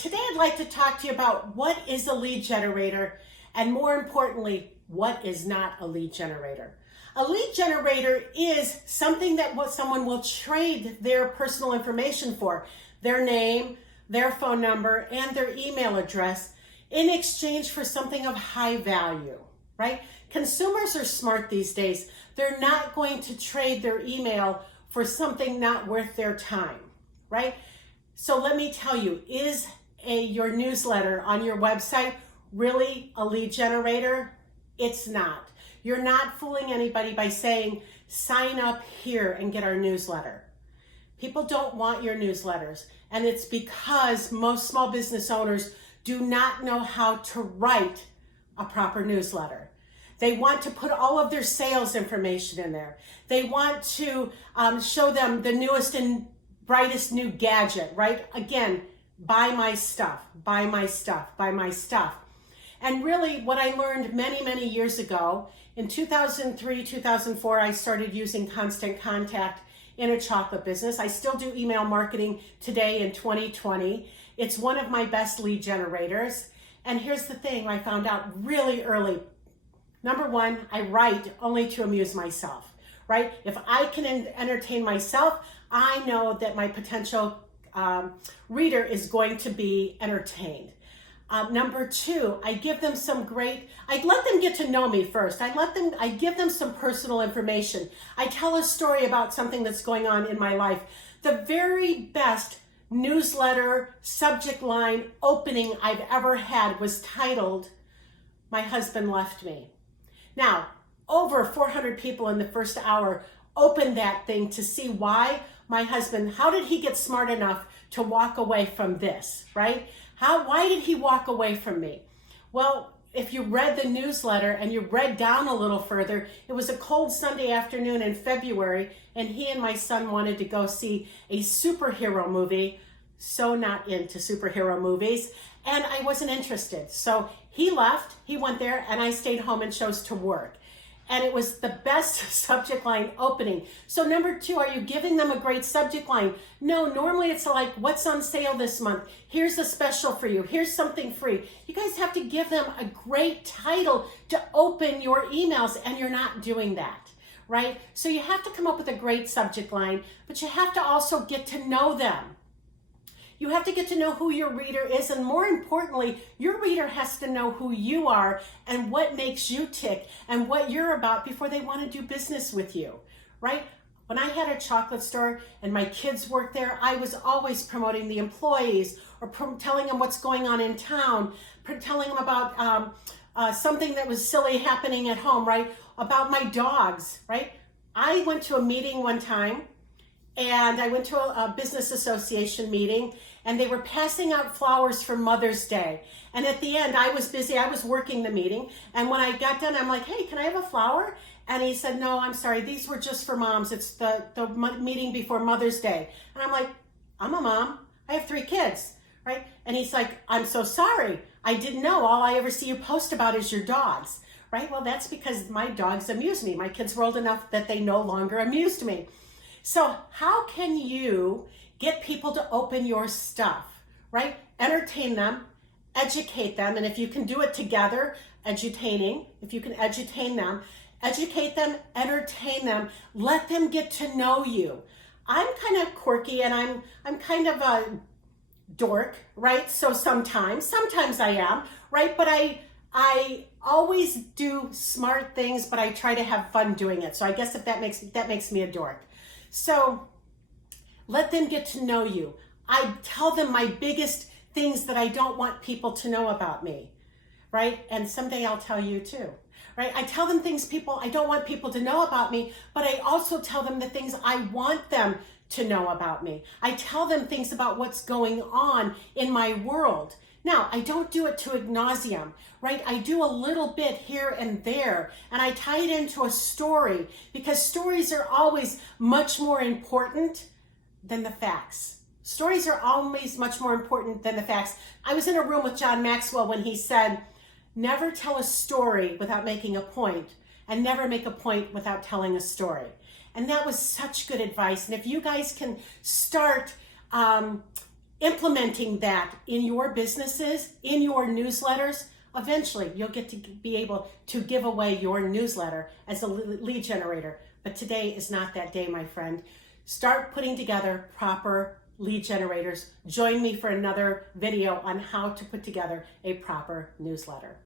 today I'd like to talk to you about what is a lead generator, and more importantly, what is not a lead generator. A lead generator is something that someone will trade their personal information for, their name, their phone number, and their email address in exchange for something of high value, right? Consumers are smart these days. They're not going to trade their email for something not worth their time, right? So let me tell you, is your newsletter on your website really a lead generator? It's not. You're not fooling anybody by saying, sign up here and get our newsletter. People don't want your newsletters, and it's because most small business owners do not know how to write a proper newsletter. They want to put all of their sales information in there. They want to show them the newest and brightest new gadget, right? Again, buy my stuff, buy my stuff, buy my stuff. And really what I learned many, many years ago, in 2003, 2004, I started using Constant Contact in a chocolate business. I still do email marketing today in 2020. It's one of my best lead generators. And here's the thing I found out really early. Number one, I write only to amuse myself, right? If I can entertain myself, I know that my potential reader is going to be entertained. Number two, I give them I let them get to know me first. I give them some personal information. I tell a story about something that's going on in my life. The very best newsletter subject line opening I've ever had was titled, "My Husband Left Me." Now, over 400 people in the first hour opened that thing to see why my husband, how did he get smart enough to walk away from this, right? Why did he walk away from me? Well, if you read the newsletter and you read down a little further, it was a cold Sunday afternoon in February, and he and my son wanted to go see a superhero movie. So not into superhero movies, and I wasn't interested. So he left, he went there, and I stayed home and chose to work. And it was the best subject line opening. So number two, are you giving them a great subject line? No, normally it's like, what's on sale this month? Here's a special for you. Here's something free. You guys have to give them a great title to open your emails, and you're not doing that, right? So you have to come up with a great subject line, but you have to also get to know them. You have to get to know who your reader is, and more importantly, your reader has to know who you are and what makes you tick and what you're about before they want to do business with you, right? When I had a chocolate store and my kids worked there, I was always promoting the employees or telling them what's going on in town, telling them about something that was silly happening at home, right? About my dogs, right? I went to a meeting one time, and I went to a business association meeting, and they were passing out flowers for Mother's Day. And at the end, I was busy. I was working the meeting. And when I got done, I'm like, hey, can I have a flower? And he said, no, I'm sorry. These were just for moms. It's the meeting before Mother's Day. And I'm like, I'm a mom. I have 3 kids, right? And he's like, I'm so sorry. I didn't know. All I ever see you post about is your dogs, right? Well, that's because my dogs amuse me. My kids were old enough that they no longer amused me. So how can you get people to open your stuff, right? Entertain them, educate them, and if you can do it together, if you can educate them, entertain them, let them get to know you. I'm kind of quirky, and I'm kind of a dork, right? So sometimes I am, right? But I always do smart things, but I try to have fun doing it. So I guess if that makes me a dork. So let them get to know you. I tell them my biggest things that I don't want people to know about me, right? And someday I'll tell you too, right? I tell them things I don't want people to know about me, but I also tell them the things I want them to know about me. I tell them things about what's going on in my world. Now, I don't do it to ad nauseum, right? I do a little bit here and there, and I tie it into a story, because stories are always much more important than the facts. Stories are always much more important than the facts. I was in a room with John Maxwell when he said, never tell a story without making a point, and never make a point without telling a story. And that was such good advice. And if you guys can start implementing that in your businesses, in your newsletters, eventually you'll get to be able to give away your newsletter as a lead generator. But today is not that day, my friend. Start putting together proper lead generators. Join me for another video on how to put together a proper newsletter.